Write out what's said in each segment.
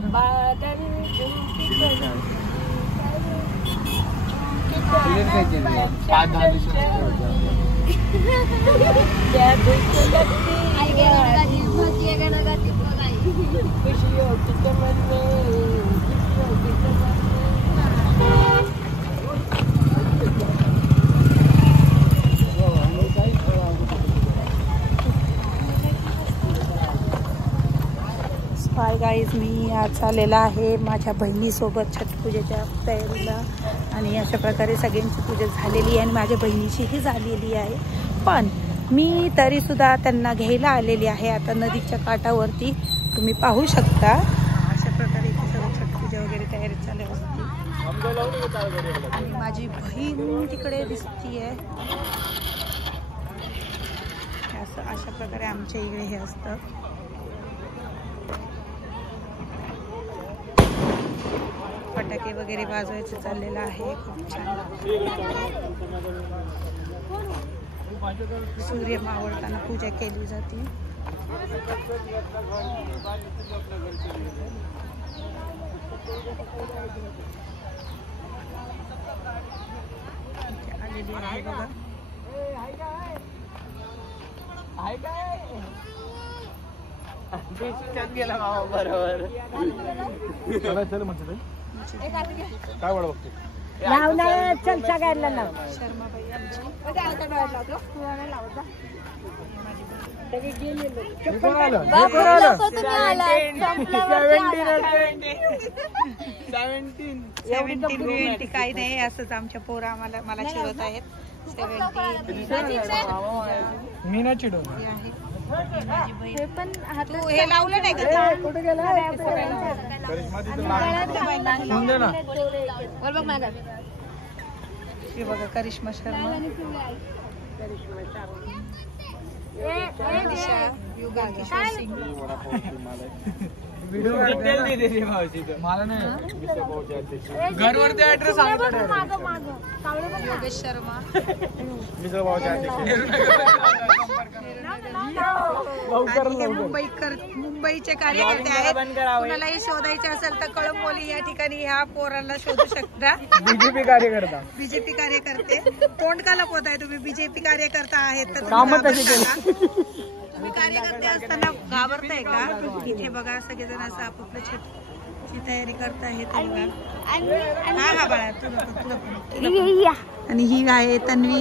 बादल खुशियों की चमन में हाय गाईज, मी आज आलेला आहे माझ्या बहिणीसोबत छटपूजेच्या तयारीला आणि अशा प्रकारे सगळ्यांची पूजा झालेली आहे आणि माझ्या बहिणीचीही झालेली आहे. पण मी तरीसुद्धा त्यांना घ्यायला आलेली आहे. आता नदीच्या काठावरती तुम्ही पाहू शकता अशा प्रकारे इथे सगळं छटपूजा वगैरे तयारी चालू असते आणि माझी बहीण तिकडे दिसतीये. असं अशा प्रकारे आमच्या इकडे हे असतं. फटाके वगैरे वाजवायचं चाललेलं आहे. खूप छान. सूर्य मावळताना पूजा केली जाते. आलेली आहे बघा. बरोबर काय वाढ बघते चल सगळ्यांना लाव. शर्माबाई आमची काही नाही. असंच आमच्या पोरा मला चिडवत आहेत. 70 मी ना चिडव पण हे लावलं नाही का? कुठे गेला हे बघा करिश्मा शर्मा, युगा किशोर सिंग. मला नाही घरवरती ऍड्रेस योगेश शर्मा, हे मुंबईचे कार्यकर्ते आहेत. कुणालाही शोधायचे असेल तर कळंबोली या ठिकाणी ह्या पोरांना शोधू शकता. बीजेपी कार्यकर्ते. तोंड का लपवताय तुम्ही? बीजेपी कार्यकर्ता आहेत तर तुम्ही कार्यकर्ते असताना घाबरताय का? इथे बघा सगळेजण असं आपापल्या छटची तयारी करतायत. हा बाळा तुला. आणि ही आहे तन्वी.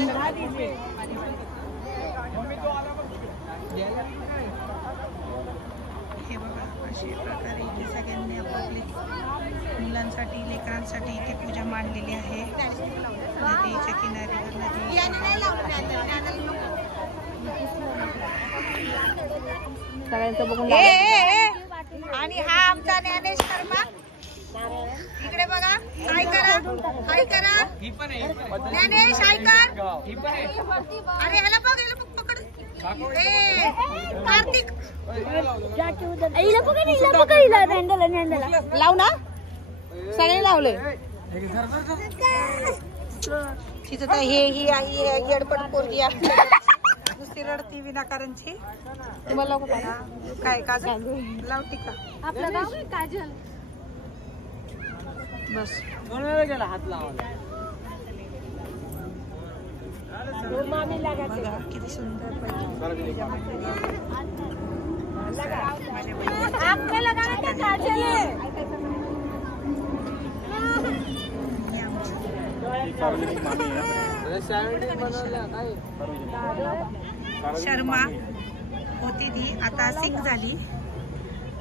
हे बघा अशा प्रकारे इथे सगळ्यांनी आपापले मुलांसाठी लेकरांसाठी इथे पूजा मांडलेली आहे. नदीच्या किनारी आणि हा आमचा ज्ञानेश शर्मा. इकडे बघा. हाय करा ज्ञानेश. हाय कर. अरे ह्याला बघ पकड. कार्तिक लाव ना. सगळे लावले. तिथं तर ही येडपट पोरगी नुसती रडती विनाकारणची. तुम्हाला काय काजल लाव टीका. आपलं नाव काजल. बस गेला हात लावायला. बघा किती सुंदर शर्मा होती ती, आता सिख झाली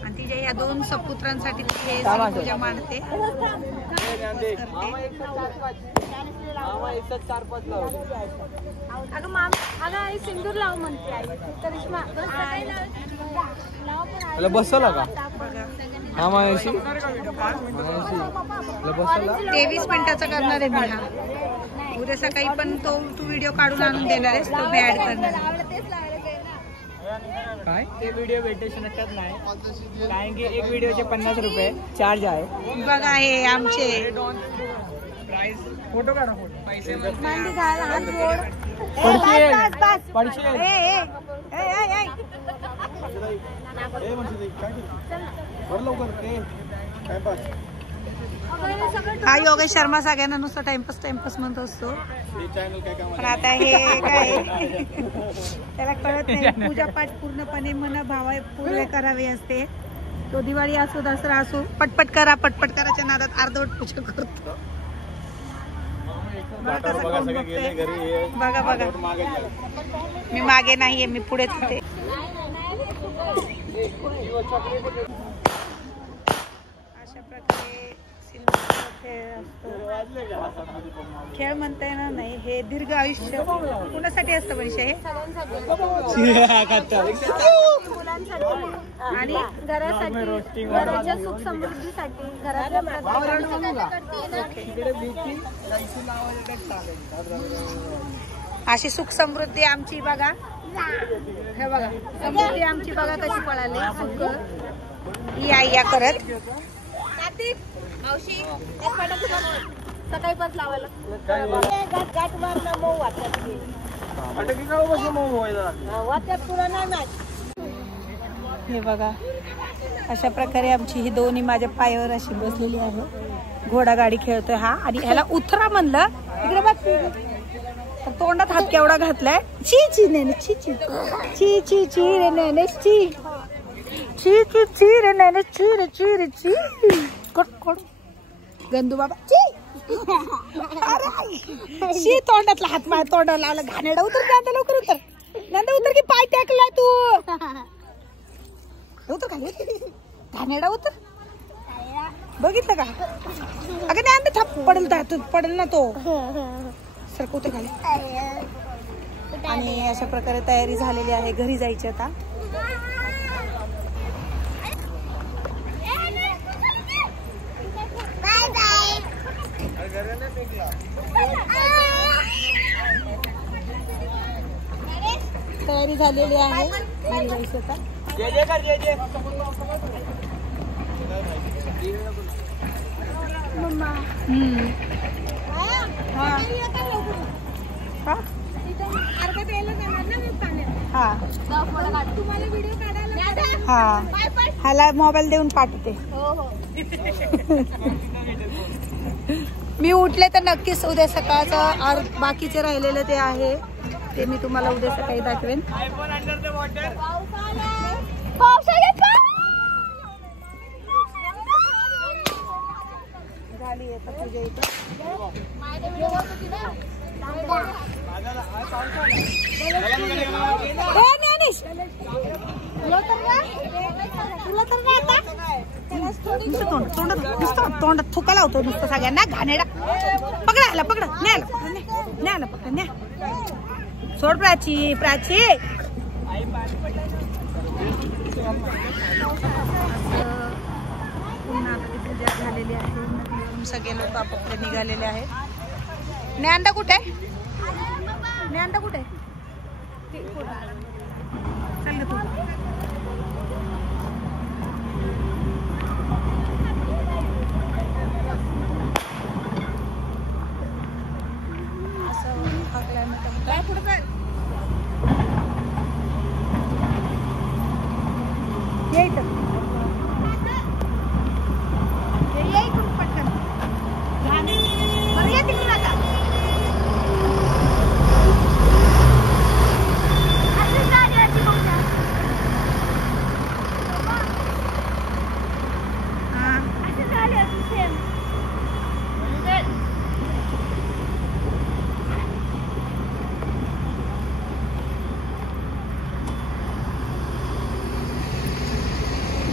आणि तिच्या या 2 सपुत्रांसाठी पूजा मांडते. सिंदूर लाव म्हणते करिश्मा. बसला का? हा 23 मिनिटाचा करणार आहे मी. हा उद्या सकाळी पण तू व्हिडिओ काढून आणून देणार आहेस. तो मी ऍड करणार आहे. काय ते व्हिडिओ भेटू शकत नाही कारण की एक व्हिडिओचे 50 रुपये चार्ज आहे. बघा हे आमचे प्राइस. फोटो काढा. पैसे हात जोड. हा योगेश शर्मा सगळ्यांना नुसतं टाइमपास म्हणत असतो, पण आता हे काय त्याला कळत नाही. पूजापाठ पूर्णपणे मन भावा पूर्ण करावी असते. तो दिवाळी असो दसरा असो पटपट कराच्या नादात अर्धवट पूजा करतो. बघा मी मागे नाहीये, मी पुढेच होते. अशा प्रकारे खेळ असतो. खेळ म्हणता येणार नाही, हे दीर्घ आयुष्य कुणासाठी असतं म्हणजे हे आणि घरासाठी, घराच्या सुख समृद्धीसाठी, अशी सुख समृद्धी आमची बघा. हे बघा समृद्धी आमची बघा कशी पळाली. सुख या करत सकाळी पाच लावायला हे बघा अशा प्रकारे आमची ही दोन्ही माझ्या पायावर अशी बसलेली आहे. घोडागाडी खेळतोय हा, आणि ह्याला उतरा म्हणलं इकडे बघ तर तोंडात हात केवढा घातलाय. ची ची नेने ची ची ची ची ची रे नेने ची ची ची ची रे नेने ची रे ची रे ची कोड गंदू बाबा ची. अरे शी तोंडातला हात माझ्या तोंडाला आला. घाणेडा उतर नांदा, लवकर उतर नांदा, उतर की पाय टाकलाय तू. उतर काय घाणेडा उतर. बघितलं का अगं नांदा थाप पडेल ना तो. सरक उतर खाली. आणि अशा प्रकारे तयारी झालेली आहे, घरी जायची आता. तयारी झालेली आहे, घरी जायचं आता. हाला मोबाईल देऊन पाठवते. मी उठले तर नक्कीच उद्या सकाळचं बाकीचे राहिलेले ते आहे ते मी तुम्हाला उद्या सकाळी दाखवेन. झाली आता तुझ्या इथं. तोंडात थुका लावतो नुसतं सगळ्यांना. घाणेडा पकडायला पकड न्यायला पकड न्या. सोड प्राची प्राची. पुन्हा आता पूजा झालेली आहे, सगळे लोक आपापले निघालेले आहेत. ज्ञानदा कुठे ज्ञानदा कुठे चाललं तू. काय पुढे काय यायचं पटकन बरं या तिकडून आता.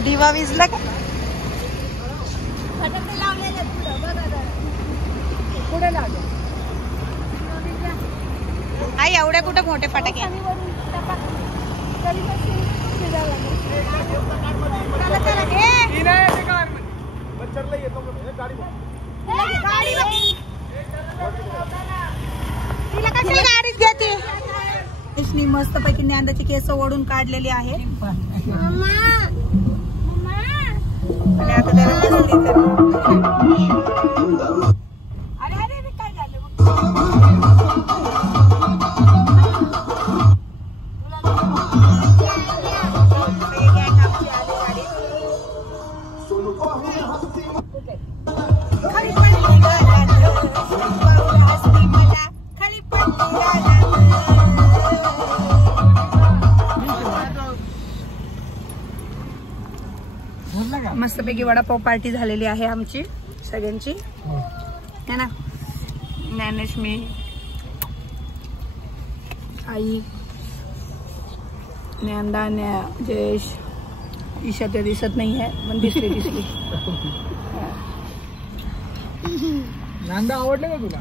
दिवा विजला का पुढे लावले. आई एवढ्या कुठे मोठे फटाके. तिला कशाला गाडीत घेते. मस्त पैकी ज्ञानदाची केस ओढून काढलेली आहे आणि आता त्याला अरे काय झालं. खाली पडली गाण्यात, बाहुला हसली मला, खाली पडली गाण्यात. मस्तपैकी वडापाव पार्टी झालेली आहे आमची सगळ्यांची है ना. ज्ञानेश, आई, ज्ञानदा, जयेश, ईशा ते दिसत नाही आहे पण दिसली. नांदा आवडले का तुला?